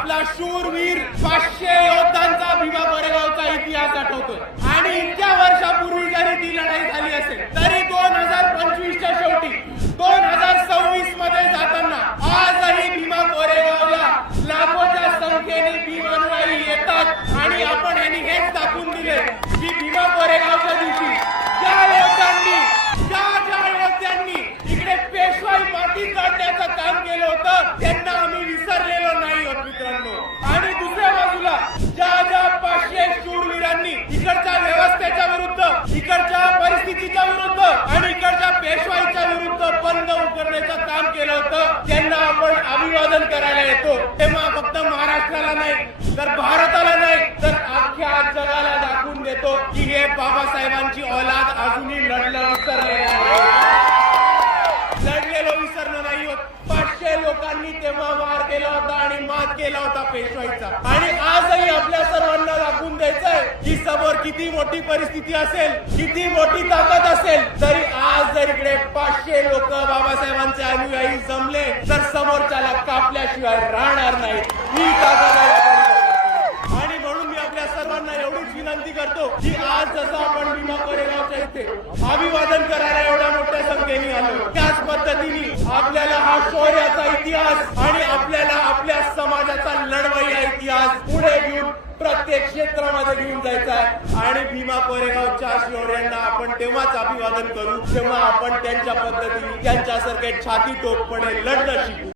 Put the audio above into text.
आपला शूरवीर 500 योद्धांचा भीमा कोरेगावचा इतिहास आठवतोय आणि इतक्या वर्षापूर्वी जरी ती लढाई झाली असेल तरी 2025च्या शेवटी 2026 मध्ये जाताना आजही भीमा कोरेगावला लाखोच्या संख्येने भीम अनुयायी येतात आणि आपण यांनी हेच दाखवून दिले की भीमा कोरेगावच्या दिवशी ज्या योद्ध्यांनी इकडे पेशवाई माती काढण्याचं काम केलं होतं त्यांना आम्ही विसरलेलो नाही आहोत मित्रांनो। आणि दुसऱ्या बाजूला ज्या 500 शूरवीरांनी इकडच्या व्यवस्थेच्या विरुद्ध, इकडच्या परिस्थितीच्या विरुद्ध आणि इकडच्या पेशवाईच्या विरुद्ध बंद उकरण्याचं काम केलं होतं त्यांना आपण अभिवादन करायला येतो। तेव्हा फक्त महाराष्ट्राला नाही तर भारताला नाही तर अख्ख्या जगाला दाखवून देतो की हे बाबासाहेबांची औलाद अजूनही लढलेलो विसरलो नाही होत। 500 लोकांनी तेव्हा वार केला होता आणि मात केला होता पेशवाईचा आणि आजही आपल्या सर्वांना दाखवून द्यायचंय की समोर किती मोठी परिस्थिती असेल, किती मोठी ताकद असेल, तरी आज जर इकडे 500 लोक बाबासाहेबांचे अनुयायी जमले तर समोरच्याला कापल्याशिवाय राहणार नाही। ही ताकद आहे आणि म्हणून मी आपल्या सर्वांना एवढीच विनंती करतो की आज जसं आपण भीमा कोरेगावच्या इथे अभिवादन करायला एवढ्या मोठ्या संख्येने आलो, त्याच पद्धतीने आपल्याला हा शौर्याचा इतिहास आणि आपल्याला आपल्या समाजाचा लढवय्या इतिहास पुढे घेऊन प्रत्येक क्षेत्रामध्ये घेऊन जायचा आहे आणि भीमा कोरेगावच्या शौर्यांना आपण तेव्हाच अभिवादन करू जेव्हा आपण त्यांच्या पद्धतीने त्यांच्यासारखे छाती टोकपणे लढणं शिकू।